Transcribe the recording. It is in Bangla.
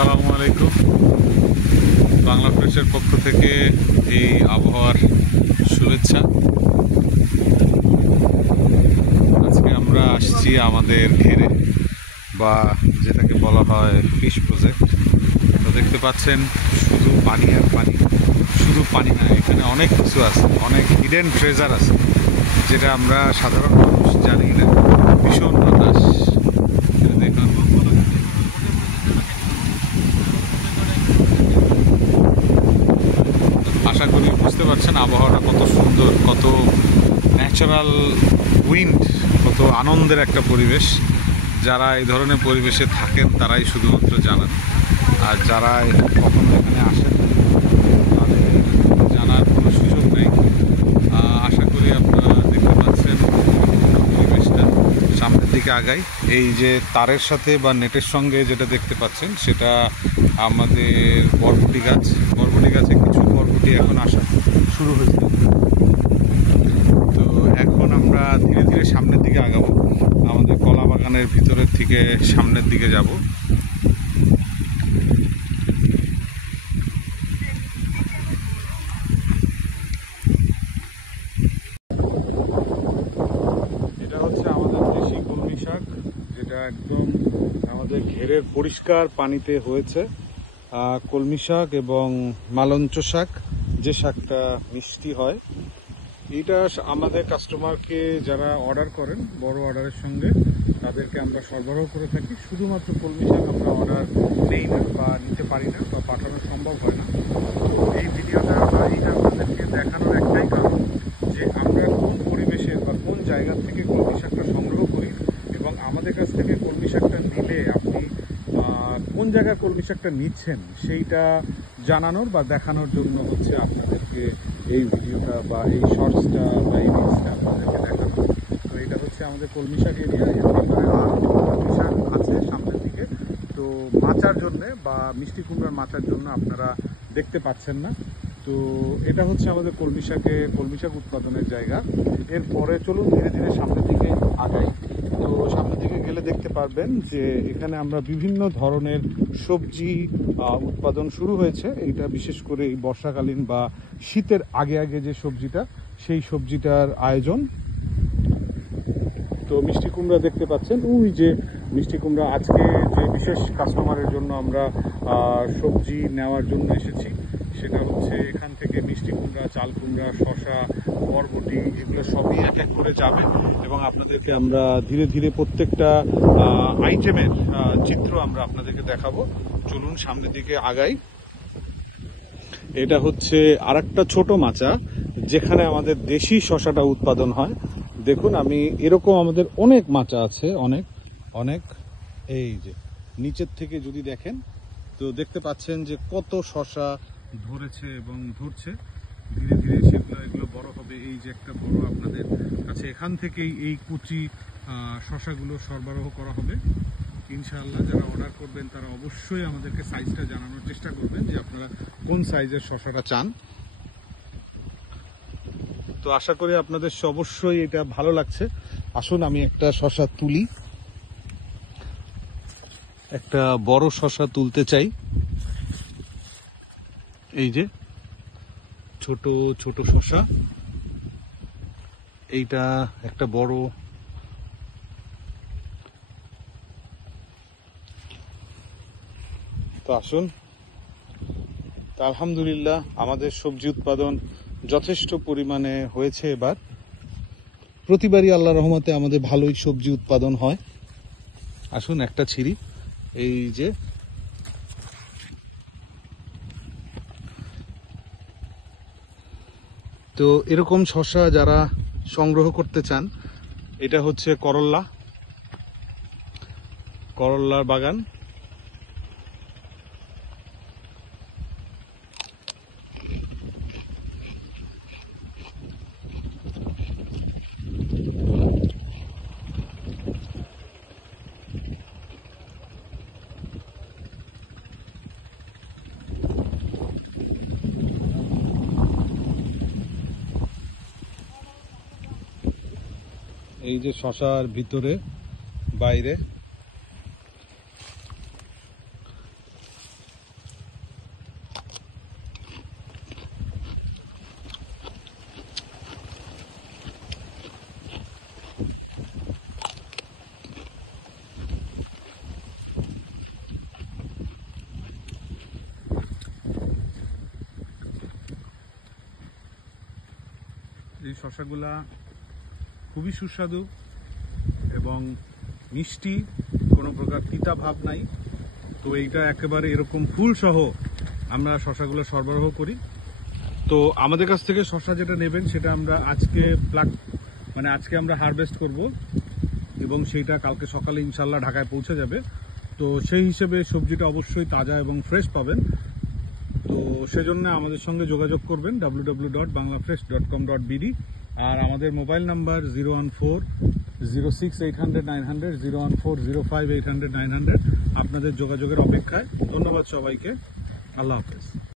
আসসালামু আলাইকুম। বাংলা ফ্রেশের পক্ষ থেকে এই আবহাওয়ার শুভেচ্ছা। আজকে আমরা আসছি আমাদের ঘেরে বা যেটাকে বলা হয় ফিশ প্রজেক্ট। তো দেখতে পাচ্ছেন শুধু পানি আর পানি, শুধু পানি না, এখানে অনেক কিছু আছে, অনেক হিডেন ট্রেজার আছে যেটা আমরা সাধারণ মানুষ জানি না। ভীষণ বাতাস, দেখুন আশা করি বুঝতে পারছেন আবহাওয়াটা কত সুন্দর, কত ন্যাচারাল উইন্ড, কত আনন্দের একটা পরিবেশ। যারা এই ধরনের পরিবেশে থাকেন তারাই শুধুমাত্র জানেন, আর যারা কখনো এখানে আসেন তাদের জানার কোনো সুযোগ নেই। আশা করি আপনারা দেখতে পাচ্ছেন পরিবেশটা। সামনের দিকে আগাই, এই যে তারের সাথে বা নেটের সঙ্গে যেটা দেখতে পাচ্ছেন সেটা আমাদের বরবটি গাছ। বরবটি গাছে কিছু বরবটি এখন আসা শুরু হয়েছে। তো এখন আমরা ধীরে ধীরে সামনের দিকে আগাবো, আমাদের কলা বাগানের ভিতরের থেকে সামনের দিকে যাব। এটা হচ্ছে আমাদের দেশি কলমি শাক, যেটা একদম আমাদের ঘেরের পরিষ্কার পানিতে হয়েছে। কলমি শাক এবং মালঞ্চ শাক, যে শাকটা মিষ্টি হয়, এটা আমাদের কাস্টমারকে যারা অর্ডার করেন বড় অর্ডারের সঙ্গে তাদেরকে আমরা সরবরাহ করে থাকি। শুধুমাত্র কলমি শাক আমরা অর্ডার নেই না বা নিতে পারি না বা পাঠানো সম্ভব হয় না। তো এই ভিডিওটা বা এইটা আপনাদেরকে দেখানোর একটাই কারণ যে আমরা কোন পরিবেশের বা কোন জায়গা থেকে কলমি শাকটা সংগ্রহ করি এবং আমাদের কাছ থেকে কলমি শাকটা নিলে আপনি কোন জায়গায় কলমি শাকটা নিচ্ছেন সেইটা জানানোর বা দেখানোর জন্য হচ্ছে আপনাদেরকে এই ভিডিওটা বা এই শর্টসটা বা এই রিলসটা আপনাদেরকে দেখানো। তো এটা হচ্ছে আমাদের কলমি শাক এরিয়া, এর আর কলমি শাক আছে সামনের দিকে। তো মাচার জন্যে বা মিষ্টি কুমড়ার মাচার জন্য আপনারা দেখতে পাচ্ছেন না। তো এটা হচ্ছে আমাদের কলমি শাক উৎপাদনের জায়গা। এরপরে চলুন ধীরে ধীরে সামনের দিকে আগাই। তো সামনের দিকে গেলে দেখতে পারবেন যে এখানে আমরা বিভিন্ন ধরনের সবজি উৎপাদন শুরু হয়েছে। এইটা বিশেষ করে এই বর্ষাকালীন বা শীতের আগে আগে যে সবজিটা, সেই সবজিটার আয়োজন। তো মিষ্টি কুমড়া দেখতে পাচ্ছেন, ওই যে মিষ্টি কুমড়া। আজকে যে বিশেষ কাস্টমারের জন্য আমরা সবজি নেওয়ার জন্য এসেছি সেটা হচ্ছে এখান থেকে মিষ্টি কুমড়া, চাল কুমড়া, শশা, বরবটি, এগুলো সবই এক এক করে যাবে এবং আপনাদেরকে আমরা ধীরে ধীরে প্রত্যেকটা আইটেমের চিত্র আমরা আপনাদেরকে দেখাবো। চলুন সামনের দিকে আগাই। এটা হচ্ছে আরেকটা ছোট মাচা যেখানে আমাদের দেশি শশাটা উৎপাদন হয়। দেখুন, আমি এরকম আমাদের অনেক মাচা আছে, অনেক অনেক। এই যে নিচের থেকে যদি দেখেন তো দেখতে পাচ্ছেন যে কত শশা ধরেছে এবং ধরছে। ধীরে ধীরে এগুলো বড় হবে। এই যে একটা বড় আপনাদের কাছে এখান থেকেই এই কুচি শশাগুলো সরবরাহ করা হবে ইনশাআল্লাহ। যারা অর্ডার করবেন তারা অবশ্যই আমাদেরকে সাইজটা জানানোর চেষ্টা করবেন যে আপনারা কোন সাইজের শশাটা চান। তো আশা করি আপনাদের অবশ্যই এটা ভালো লাগছে। আসুন আমি একটা শশা তুলি, একটা বড় শশা তুলতে চাই। এই যে ছোট ছোট শশা, এইটা একটা বড়। তো আসুন, তা আলহামদুলিল্লাহ আমাদের সবজি উৎপাদন যথেষ্ট পরিমাণে হয়েছে এবার। প্রতিবারই আল্লাহ রহমতে আমাদের ভালোই সবজি উৎপাদন হয়। আসুন একটা ছিঁড়ি। এই যে তো এরকম শসা যারা সংগ্রহ করতে চান, এটা হচ্ছে করল্লার বাগান। এই যে শশার ভিতরে বাইরে এই শসাগুলা খুবই সুস্বাদু এবং মিষ্টি, কোনো প্রকার তিতা ভাব নাই। তো এইটা একেবারে এরকম ফুল সহ আমরা শসাগুলো সরবরাহ করি। তো আমাদের কাছ থেকে শসা যেটা নেবেন সেটা আমরা আজকে আজকে আমরা হারভেস্ট করব এবং সেইটা কালকে সকালে ইনশাল্লাহ ঢাকায় পৌঁছে যাবে। তো সেই হিসেবে সবজিটা অবশ্যই তাজা এবং ফ্রেশ পাবেন। তো সেজন্য আমাদের সঙ্গে যোগাযোগ করবেন www.banglafresh.com.bd। আর আমাদের মোবাইল নাম্বার 01406800900, 01405800900। আপনাদের যোগাযোগের অপেক্ষায়। ধন্যবাদ সবাইকে। আল্লাহ হাফেজ।